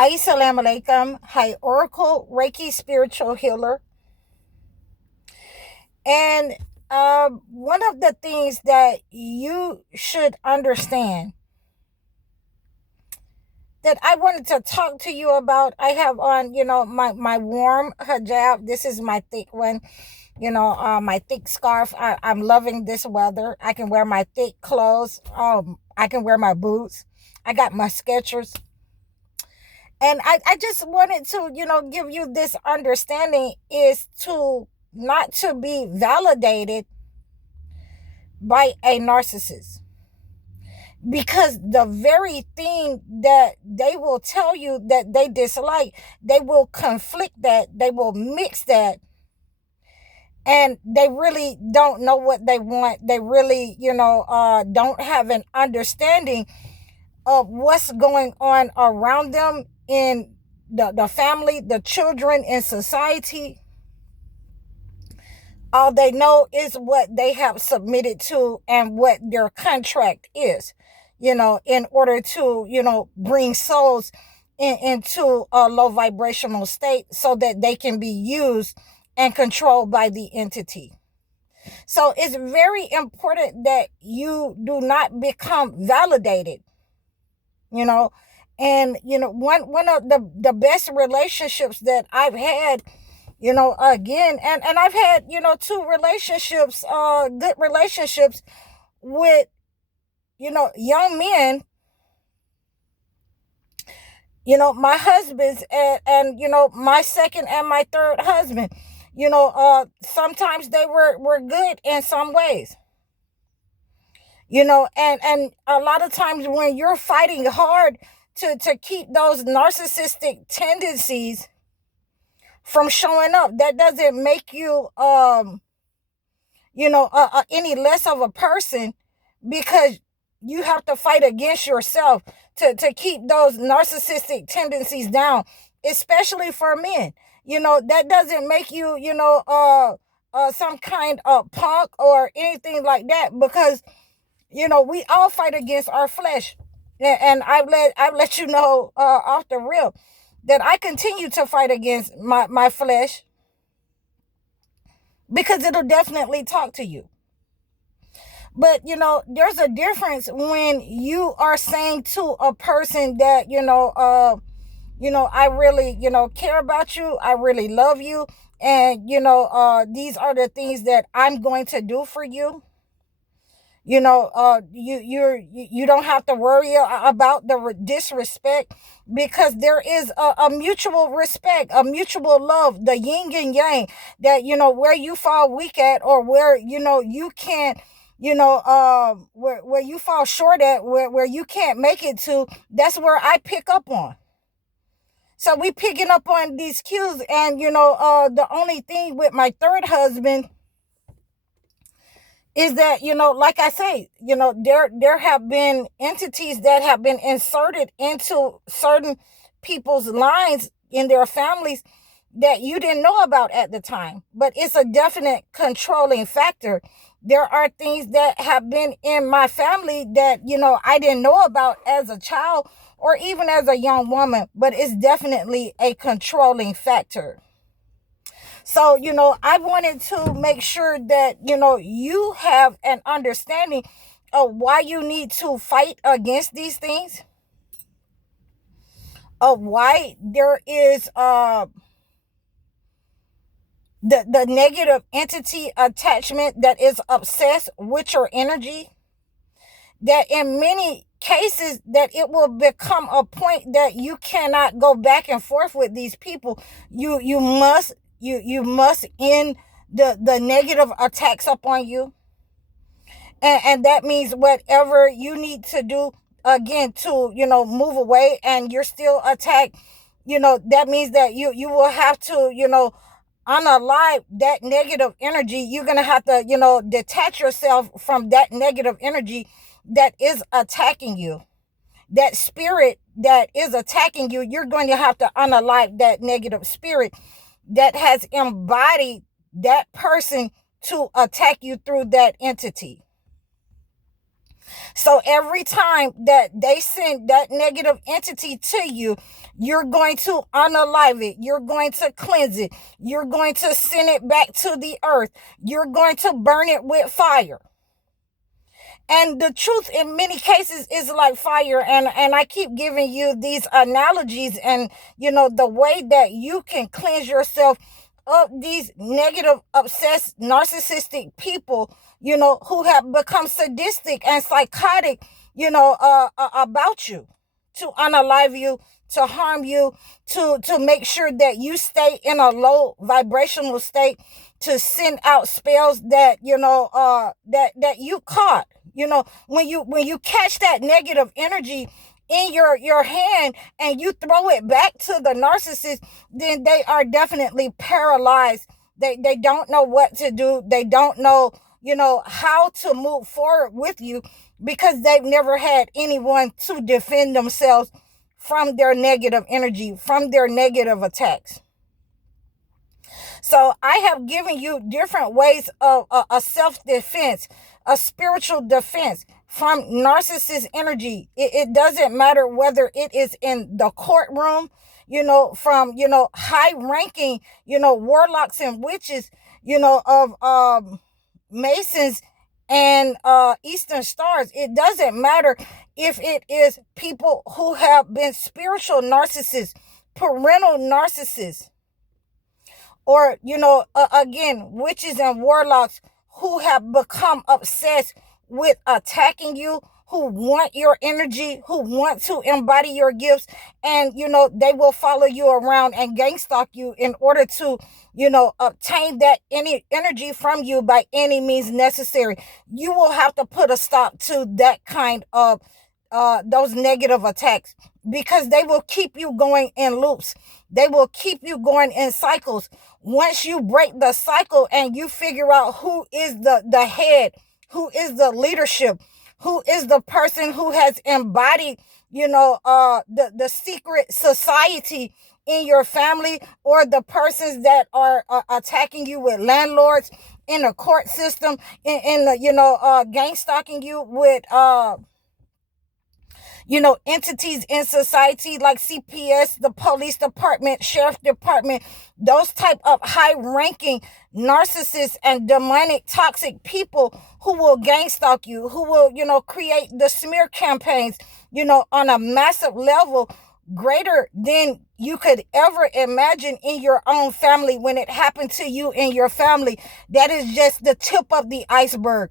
Assalamu alaikum. Hi, Oracle Reiki spiritual healer. And one of the things that you should understand that I wanted to talk to you about, I have on, my warm hijab. This is my thick one, my thick scarf. I'm loving this weather. I can wear my thick clothes. I can wear my boots. I got my Skechers. And I just wanted to, give you this understanding is to not to be validated by a narcissist. Because the very thing that they will tell you that they dislike, they will conflict that, they will mix that, and they really don't know what they want. They really, don't have an understanding of what's going on around them in the family, the children, in society. All they know is what they have submitted to and what their contract is, in order to, bring souls into a low vibrational state so that they can be used and controlled by the entity. So it's very important that you do not become validated, and one of the best relationships that I've had, again, and I've had, two relationships, good relationships with, young men, my husbands, and my second and my third husband. Sometimes they were good in some ways, and a lot of times when you're fighting hard to keep those narcissistic tendencies from showing up, that doesn't make you any less of a person, because you have to fight against yourself to keep those narcissistic tendencies down, especially for men. That doesn't make you, some kind of punk or anything like that, because we all fight against our flesh. And I've let you know, off the rip, that I continue to fight against my flesh, because it'll definitely talk to you. But there's a difference when you are saying to a person that I really care about you, I really love you, and these are the things that I'm going to do for you. You don't have to worry about the disrespect, because there is a mutual respect, a mutual love, the yin and yang, that where you fall weak at, or where you can't, where you fall short at, where you can't make it to, that's where I pick up on. So we picking up on these cues. And the only thing with my third husband is that, like I say, there have been entities that have been inserted into certain people's lines in their families that you didn't know about at the time, but it's a definite controlling factor. There are things that have been in my family that I didn't know about as a child or even as a young woman, but it's definitely a controlling factor. So, I wanted to make sure that, you have an understanding of why you need to fight against these things, of why there is the negative entity attachment that is obsessed with your energy, that in many cases that it will become a point that you cannot go back and forth with these people. You must end the negative attacks upon you, and that means whatever you need to do, again, to move away, and you're still attacked, that means that you will have to unalive that negative energy. You're gonna have to detach yourself from that negative energy that is attacking you. That spirit that is attacking you, you're going to have to unalive that negative spirit that has embodied that person to attack you through that entity. So every time that they send that negative entity to you, you're going to unalive it. You're going to cleanse it. You're going to send it back to the earth. You're going to burn it with fire. And the truth in many cases is like fire. And I keep giving you these analogies, and the way that you can cleanse yourself of these negative, obsessed, narcissistic people, who have become sadistic and psychotic, about you, to unalive you, to harm you, to make sure that you stay in a low vibrational state, to send out spells that that you caught. When you catch that negative energy in your hand and you throw it back to the narcissist, then they are definitely paralyzed. They don't know what to do. They don't know, how to move forward with you, because they've never had anyone to defend themselves from their negative energy, from their negative attacks. So I have given you different ways of a self-defense, a spiritual defense from narcissist energy. It doesn't matter whether it is in the courtroom, from, high ranking, warlocks and witches, of Masons and Eastern Stars. It doesn't matter if it is people who have been spiritual narcissists, parental narcissists, or again, witches and warlocks who have become obsessed with attacking you, who want your energy, who want to embody your gifts, and they will follow you around and gang stalk you in order to obtain that any energy from you by any means necessary. You will have to put a stop to that kind of those negative attacks, because they will keep you going in loops. They will keep you going in cycles. Once you break the cycle and you figure out who is the head, who is the leadership, who is the person who has embodied, the secret society in your family, or the persons that are attacking you with landlords in the court system, in the gang stalking you with entities in society like CPS, the police department, sheriff department, those type of high-ranking narcissists and demonic toxic people who will gang stalk you, who will, create the smear campaigns, on a massive level, greater than you could ever imagine in your own family. When it happened to you in your family, that is just the tip of the iceberg.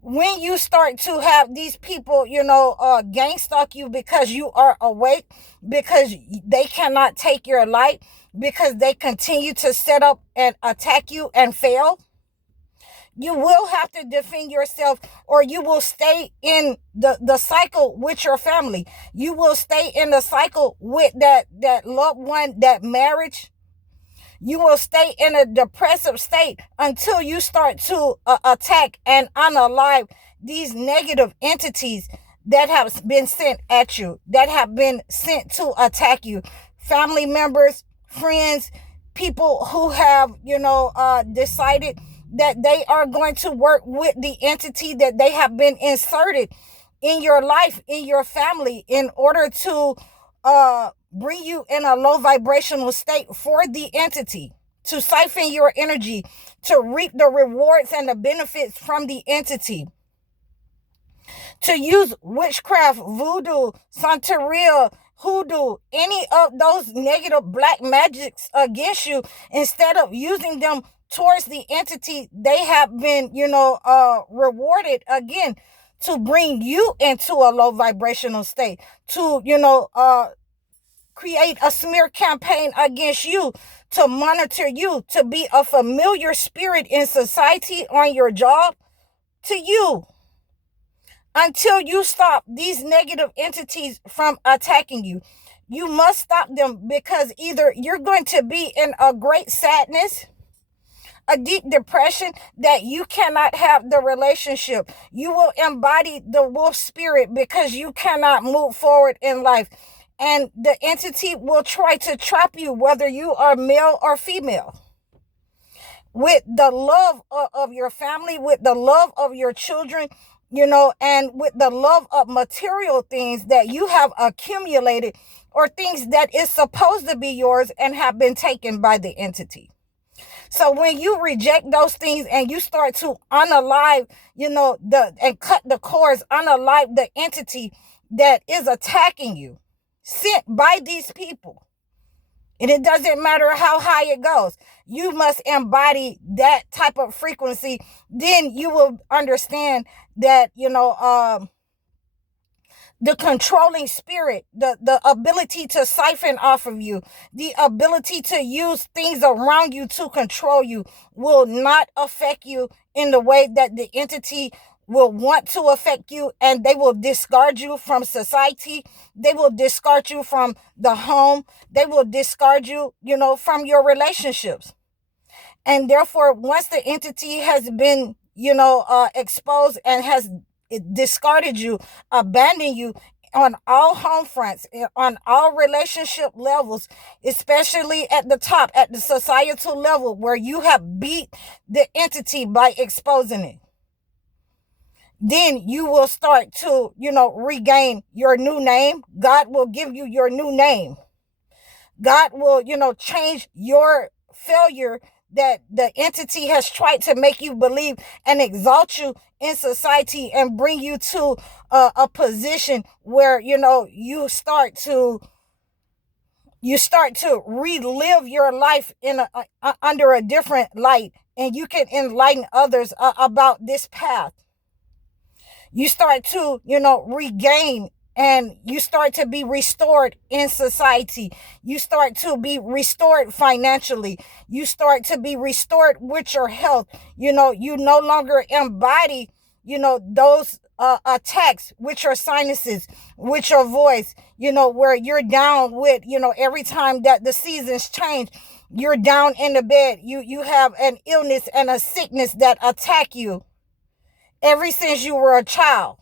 When you start to have these people, gang stalk you because you are awake, because they cannot take your light, because they continue to set up and attack you and fail, you will have to defend yourself, or you will stay in the cycle with your family. You will stay in the cycle with that loved one, that marriage. You will stay in a depressive state until you start to attack and unalive these negative entities that have been sent at you, that have been sent to attack you. Family members, friends, people who have, decided that they are going to work with the entity that they have been inserted in your life, in your family, in order to bring you in a low vibrational state for the entity, to siphon your energy, to reap the rewards and the benefits from the entity, to use witchcraft, voodoo, santeria, hoodoo, any of those negative black magics against you, instead of using them towards the entity they have been, rewarded again, to bring you into a low vibrational state, to, create a smear campaign against you, to monitor you, to be a familiar spirit in society, on your job, to you, until you stop these negative entities from attacking you. You must stop them, because either you're going to be in a great sadness, a deep depression, that you cannot have the relationship. You will embody the wolf spirit because you cannot move forward in life. And the entity will try to trap you, whether you are male or female, with the love of your family, with the love of your children, and with the love of material things that you have accumulated, or things that is supposed to be yours and have been taken by the entity. So when you reject those things and you start to unalive, and cut the cords, unalive the entity that is attacking you, sent by these people, and it doesn't matter how high it goes, you must embody that type of frequency. Then you will understand that, the controlling spirit, the ability to siphon off of you, the ability to use things around you to control you, will not affect you in the way that the entity will want to affect you. And they will discard you from society. They will discard you from the home. They will discard you, from your relationships. And therefore, once the entity has been, exposed and has discarded you, abandoned you on all home fronts, on all relationship levels, especially at the top, at the societal level, where you have beat the entity by exposing it, then you will start to, regain your new name. God will give you your new name. God will, change your failure that the entity has tried to make you believe, and exalt you in society, and bring you to a position where, you start to relive your life in under a different light, and you can enlighten others about this path. You start to, regain, and you start to be restored in society. You start to be restored financially. You start to be restored with your health. You no longer embody, those attacks with your sinuses, with your voice, where you're down with, every time that the seasons change, you're down in the bed. You have an illness and a sickness that attack you ever since you were a child,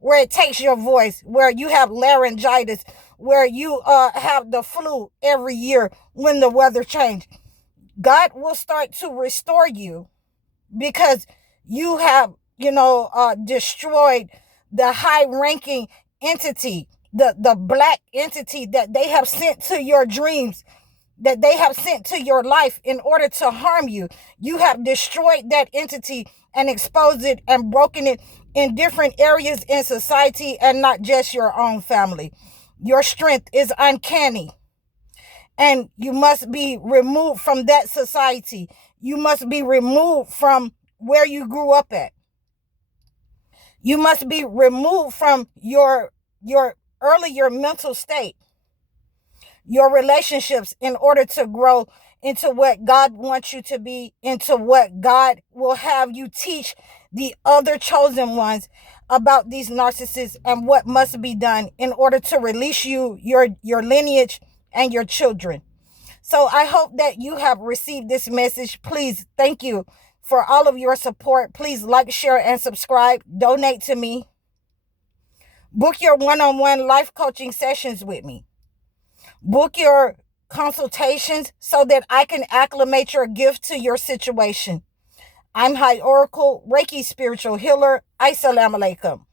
where it takes your voice, where you have laryngitis, where you have the flu every year when the weather changes. God will start to restore you, because you have, destroyed the high-ranking entity, the black entity that they have sent to your dreams, that they have sent to your life in order to harm you. You have destroyed that entity and exposed it and broken it in different areas in society, and not just your own family. Your strength is uncanny, and you must be removed from that society. You must be removed from where you grew up at. You must be removed from your earlier mental state, your relationships, in order to grow into what God wants you to be, into what God will have you teach the other chosen ones about these narcissists, and what must be done in order to release you, your lineage, and your children. So I hope that you have received this message. Please, thank you for all of your support. Please like, share, and subscribe. Donate to me. Book your one-on-one life coaching sessions with me. Book your consultations so that I can acclimate your gift to your situation. I'm High Oracle, Reiki spiritual healer. Assalamu alaikum.